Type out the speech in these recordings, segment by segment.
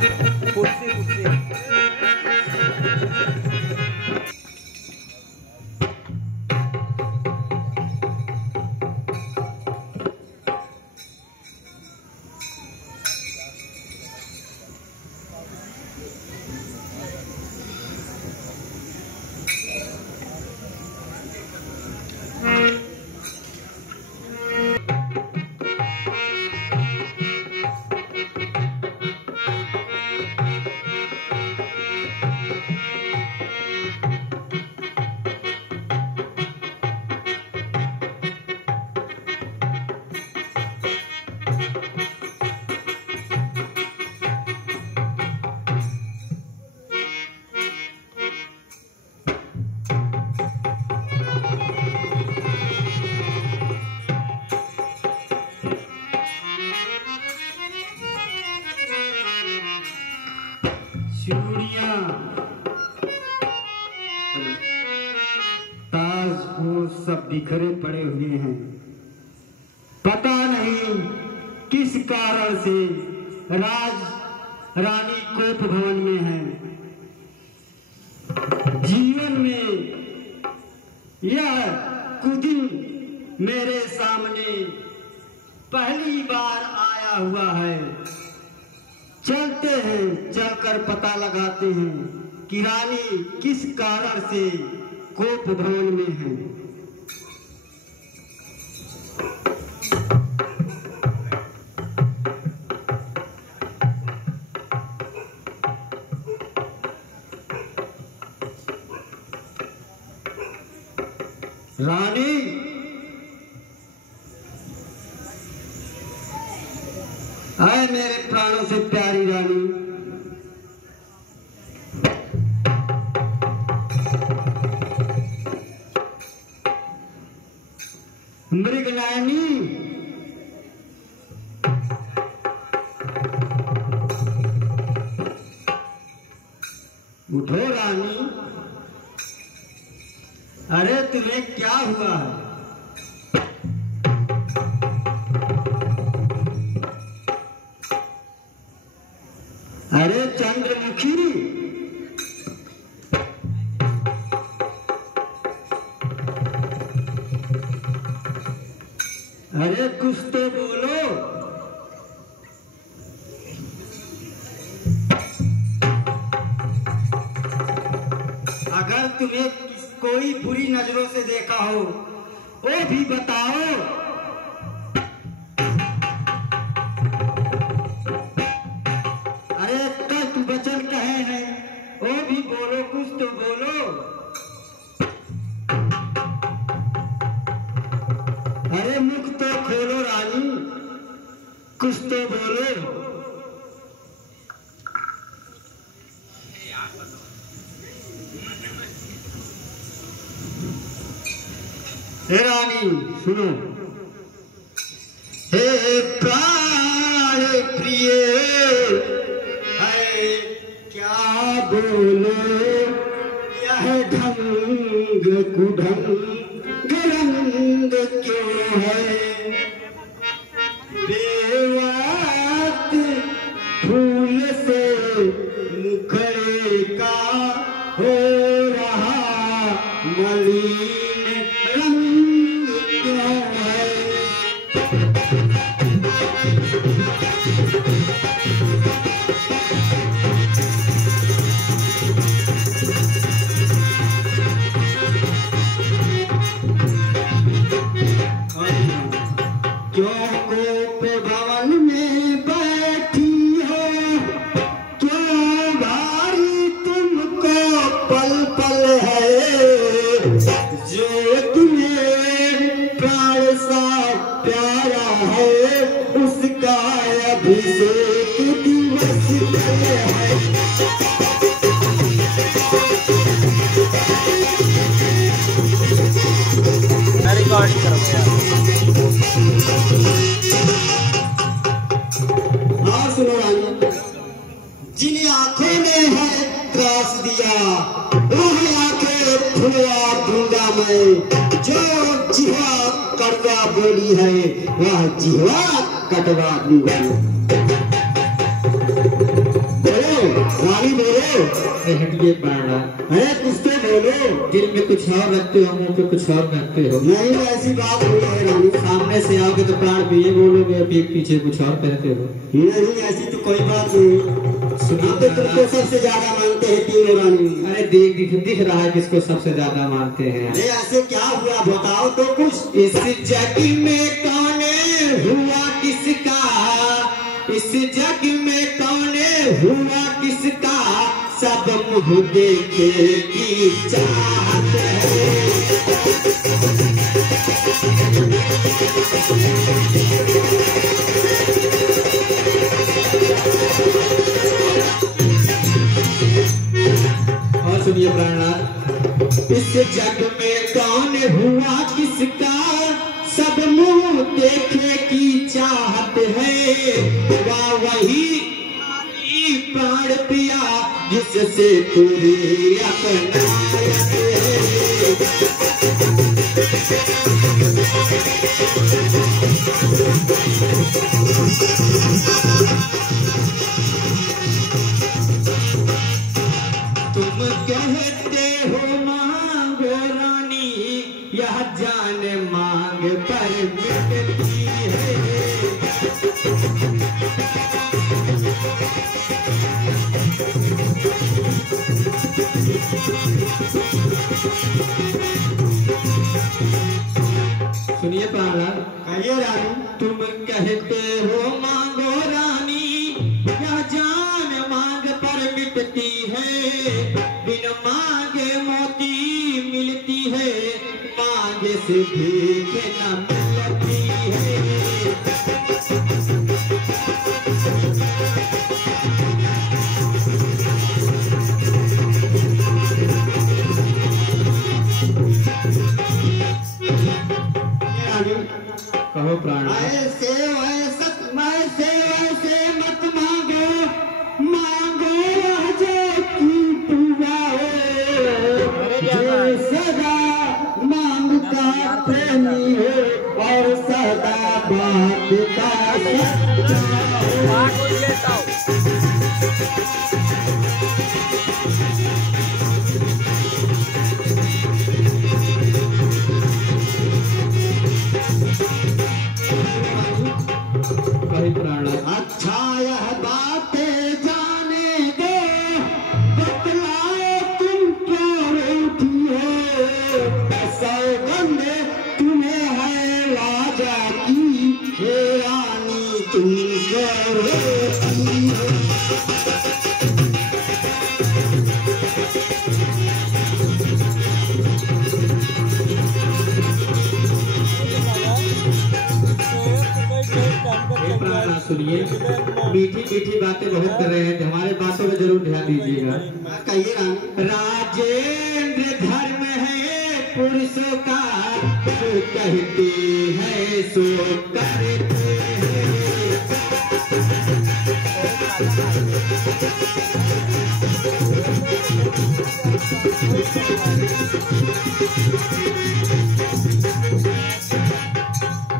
कुर्सी कुर्सी चूड़ियां ताज वो सब बिखरे पड़े हुए हैं। पता नहीं किस कारण से राज रानी कोप भवन में है। जीवन में यह कुदिन मेरे सामने पहली बार आया हुआ है। चलते हैं, चलकर पता लगाते हैं कि रानी किस कारण से कोप भवन में है। रानी, आए मेरे प्राणों से प्यारी रानी। मृगनयनी, उठो रानी। अरे तुम्हें क्या हुआ है? अरे चंद्रमुखी, अरे कुछ तो बोलो। अगर तुम्हें कोई बुरी नजरों से देखा हो वो भी बताओ। अरे कष्ट वचन कहे हैं वो भी बोलो, कुछ तो बोलो। अरे मुख तो खोलो रानी, कुछ तो बोलो। हे रानी सुनो। हे प्राण प्रिय, है क्या बोलो यह ढंग कुढंग रंग क्यों है? बेवात फूल से मुखड़े का हो रहा मलिन रंग क्यों है? क्यों कोप भवन में बैठी हो? क्यों भारी तुमको पल पल है? जो तुम्हें प्राण सा प्यारा है उसका अभिषेक दिवस है। रिकॉर्ड करो यार। हाँ सुनो रानी, जिन आंखों ने है त्रास दिया वह आंखें फुलवा दूंगा मैं। जो जिह्वा कड़वा बोली है वह जिह्वा कटवा दूंगा। हटिए पाड़ा। अरे कुछ तो बोलो, दिल में कुछ और रखते हो, मुंह पे कुछ और रखते हो। नहीं ऐसी बात नहीं है रानी, सामने से आओगे तो प्राण भी ये बोलोगे, अभी पीछे कुछ और कहते हो। नहीं ऐसी तो कोई बात नहीं। सुनिए तो तुमको सबसे ज्यादा मानते हैं तीनों रानी। अरे दिख रहा है किसको सबसे ज्यादा मानते हैं। अरे ऐसे क्या हुआ बताओ तो कुछ। इस जग में कौन हुआ किसका, इस जग में कौन हुआ किसका, सब मुँह देखे की चाहत है। और सुनिए प्राणनाथ, इस जग में कौन हुआ किसका, सब मुँह देखे की चाहत है। वह वही प्राण पिया जिससे पूरी अपनायत है। तुम कहते हो मांगो रानी, यह जान मांग पर मिटती है। सुनिए पारा, आइए रानी, तुम कहते हो मांगो रानी, यह जान मांग पर मिटती है। बिन मांगे मोती मिलती है, मांगे से भीख न मिलती है। कहो प्राण, ऐसे मत मांगो, मांगो जो टूटा हो, जो सदा मांगता प्रेमी हो और सदा बात का सच्चा हो। अच्छा यह बातें जाने दो, बतलाओ तुम क्या रूठी हो। सौगंध तुम्हें है राजा की, हे रानी तुम रोती हो। सुनिए, मीठी मीठी बातें बहुत कर रहे हैं, हमारे बातों में जरूर ध्यान दीजिएगा। कहिए रानी। राजेंद्र धर्म है पुरुषों का, जो कहते हैं सो करते हैं।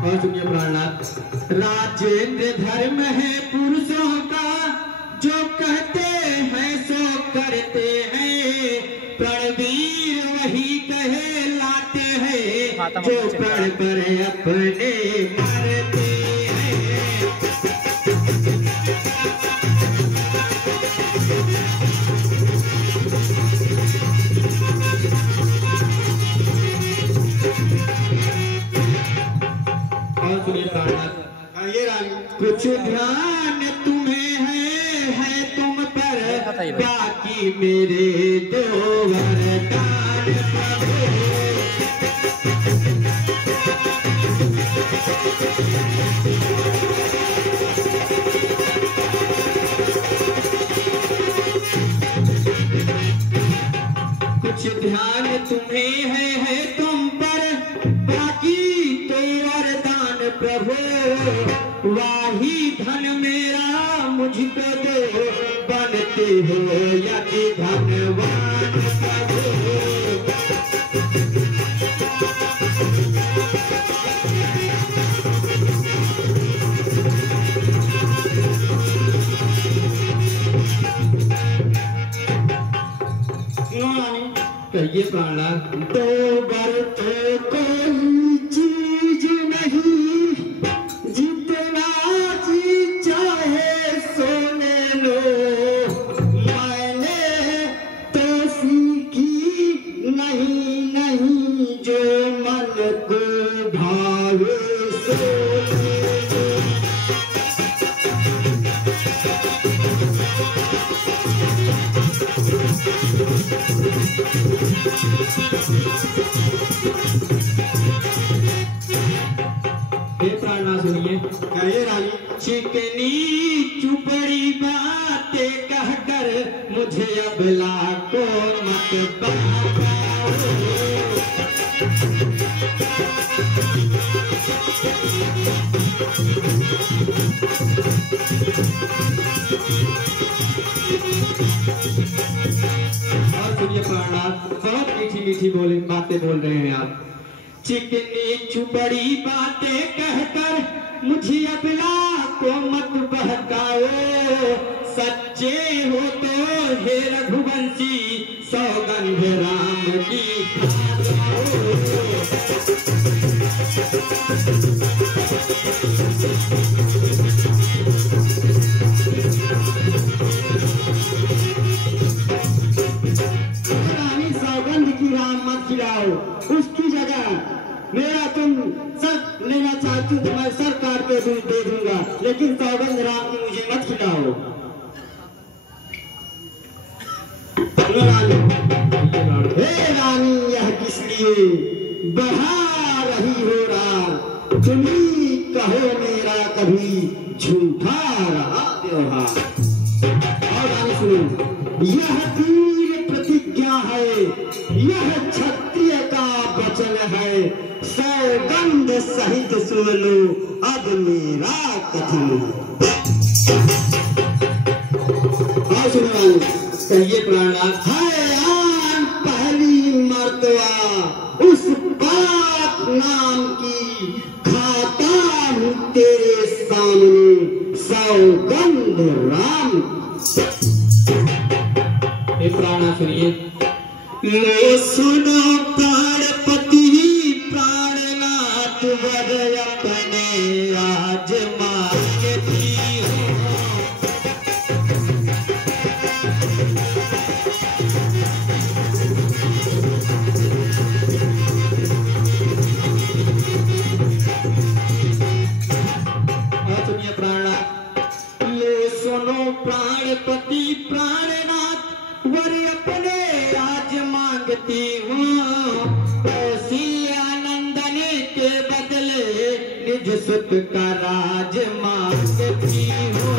और सुनिए प्राणनाथ, राजेंद्र धर्म है पुरुषों का, जो कहते हैं सो करते हैं। प्रणवीर वही कहे लाते हैं, जो प्रण पर अपने मरते हैं। और सुनिए प्राणनाथ, कुछ ध्यान तुम्हें है तुम पर, बाकी मेरे दो वरदान प्रभु। कुछ ध्यान तुम्हें है तुम पर, बाकी तो वरदान प्रभु। वाही धन मेरा मुझको दो, बनते हो यदि धनवान प्रभु। कहिए प्राणनाथ। दो बर तो कोई चीज नहीं, जितना जी चाहे सोने लो। मैंने तो सीखी नहीं नहीं, जो मन को भावे सो। प्राणनाथ सुनिए। कहिए रानी। चिकनी चुपड़ी बातें कहकर मुझे अबला को मत बहकाओ। और सुनिए प्राणनाथ, बहुत मीठी मीठी बातें बोल रहे हैं आप। चिकनी चुपड़ी बातें कहकर मुझे अबला को मत बहकाओ। सच्चे हो तो हे रघुवंशी, सौगंध राम की रानी सौगंध की राम मत खिलाओ। उसकी जगह मेरा तुम सर लेना चाहती तो मैं सर काट के दे दूंगा, लेकिन सौगंध राम की मुझे मत खिलाओ। हे रानी, यह किस लिए बढ़ा रही हो राम? तुम ही कहो मेरा कभी झूठा रहा त्योहार। और रानी सुनो, यह वीर प्रतिज्ञा है, यह क्षत्रिय का वचन है। सौगंध सहित सुन लो अब मेरा कथन। और सुनो रानी। कहिए प्राणनाथ। हयान पहली मर्तबा उस पाक नाम की खाता हूँ तेरे सामने, सौगंध राम। हे प्राणनाथ सुनिए। लो सुनो प्राणपति प्राणनाथ, वर अपने आज मांगती हो। और सुनिए प्राणनाथ। लो सुनो प्राणपति प्राणनाथ, वर अपने आज मांगती हूँ। कौशल्यानंदन के बदले निज सुत का राज मांगती हूँ।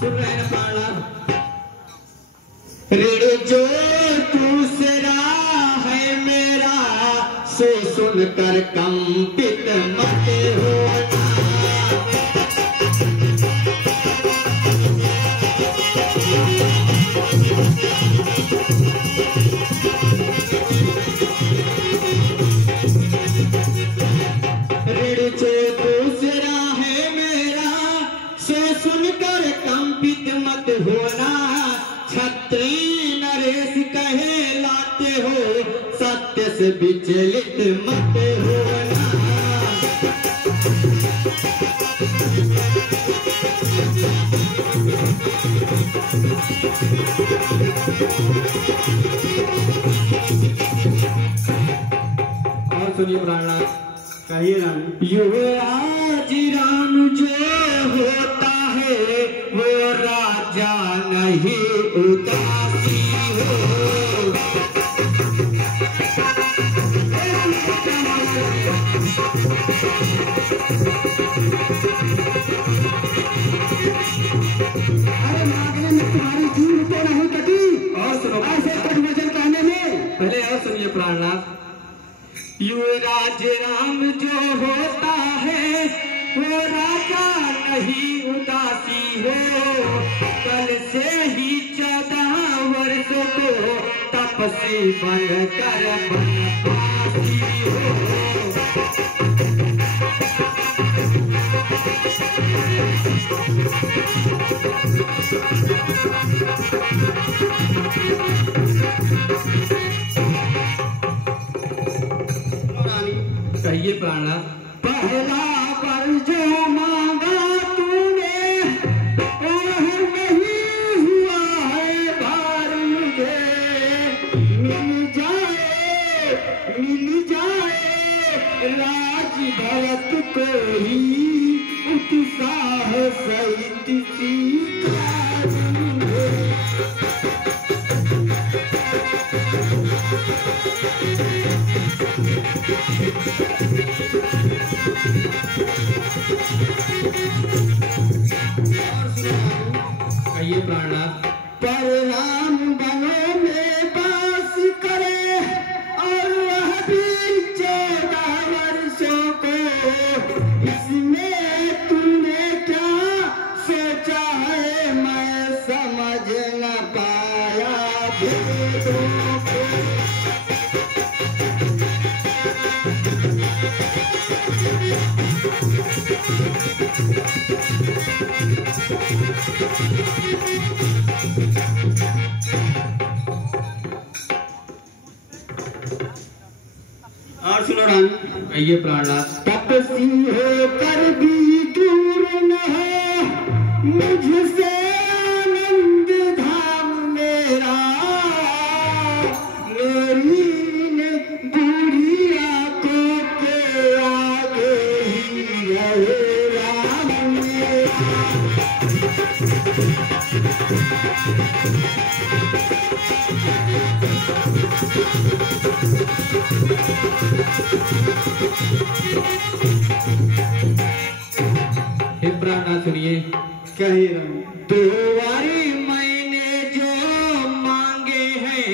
सुन रहे हैं प्राणनाथ। ऋण जो दूसरा है मेरा, सो सुनकर कंपित मत होना। ऋण जो दूसरा है मेरा, सो सुनकर कंपित मत होना। क्षत्रिय नरेश कहे लाते हो, सत्य से विचलित मत होना। और सुनिए प्राणनाथ। कहिए राम। युवराज राम जो होता है, वो राजा नहीं उदासी हो। अरे मांगने में तुम्हारी जीभ तो नहीं कटी। और सुनो ऐसे कट वचन कहने में। पहले और सुनिए प्राणनाथ। युवराज राम जो होता है, वो राजा नहीं उदासी हो। कल से ही 14 वर्षों को तप तपसी बन कर बनवासी हो। कहिए प्राणा। पहला पर जो मांगा तूने वह नहीं हुआ है भार मुझे। मिल जाए राज भरत को ही उत्साह सहित स्वीकार मुझे। कहिए प्राणा। परिणाम बनो में बास करे और वह भी 14 वर्षों को। इसमें तुमने क्या सोचा है मैं समझ न पाया भेदों को। और सुनो रानी। कहिए प्राणा। तपसी होकर भी दूर न हो मुझसे आनंद धाम मेरा। मेरी इन बूढ़ी आंखों के आगे ही रहे राम मेरा। हे प्राणा सुनिए। कही रहूं 2 बारी मैंने जो मांगे हैं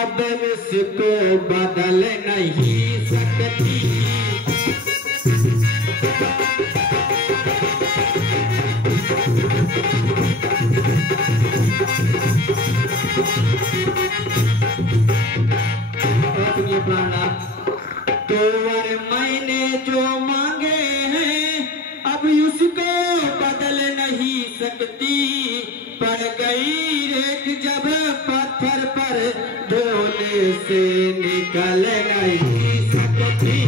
अब उसको बदल नहीं सकती। सुनिए प्राणा। 2 बार मैंने जो मांगे हैं अब उसको बदल नहीं सकती। पड़ गई रेत जब पत्थर पर ढोले से निकल नहीं सकती।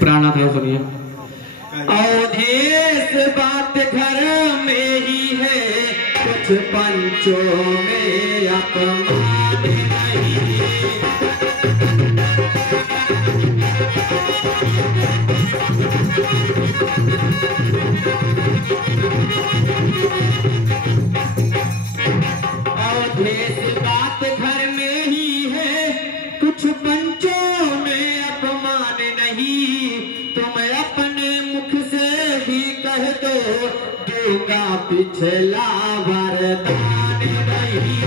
प्राणा था सुनिए। अवधेश बात घर में ही है कुछ पंचों में अपमान नहीं। अवधेश बात घर में ही है कुछ पंचों में अपमान नहीं। तुम अपने मुख से भी कह दो दूंगा पिछला वरदान नहीं।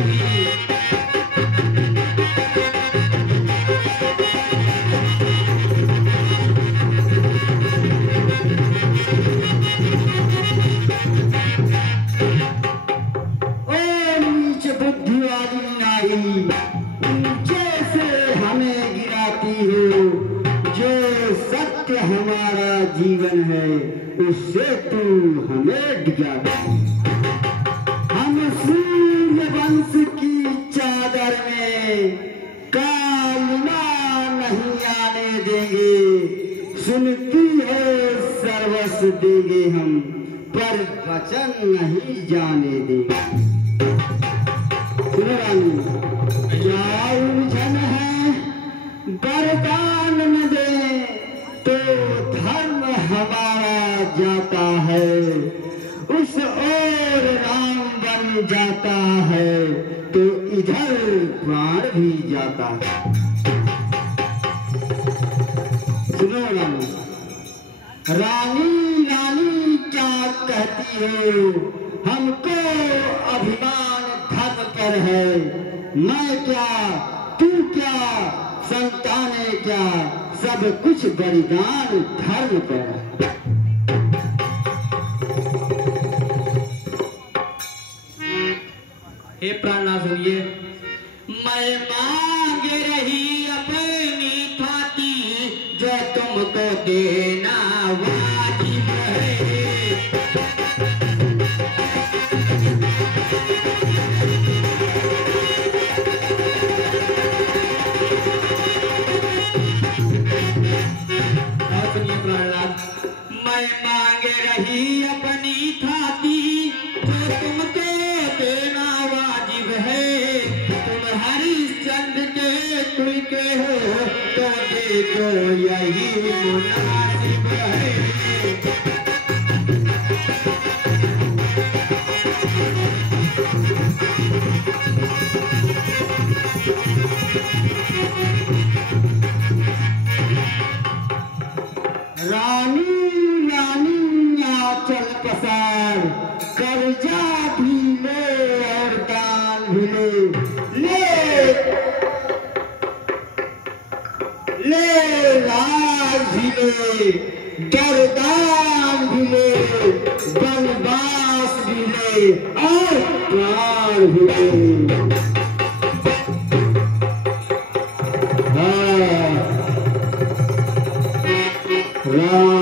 ओ नीच बुद्धि वाली नारी ऊंचे से हमें गिराती हो। जो सत्य हमारा जीवन है उससे तू हमें डिगाती। हम सूर्य वंश की चादर में कालिमा नहीं आने देंगे। सुनती है सर्वस्व देंगे हम पर वचन नहीं जाने देंगे। सुनो रानी। क्या उलझन है वरदान न दे तो धर्म हमारा जाता है। उस ओर राम बन जाता है तो इधर प्राण भी जाता है। सुनो रानी। रानी रानी क्या कहती हो हमको घर है, मैं क्या तू क्या संतानें क्या, सब कुछ बलिदान धर्म पर। हे प्राणनाथ सुनिए। मैं मांग रही अपनी थाती, जो तुमको देना वाजिब है। मैं मांग रही अपनी थाती, जो तुमको देना वाजिब है। तुम हरिश्चंद्र के कुल के हो, तो देखो यही मुनासिब है। रानी रानी आंचल पसार, कर्जा भी ले और दान भी ले, ले लाज भी ले, दरदान भी ले, बनवास भी ले और प्राण भी ले। हाँ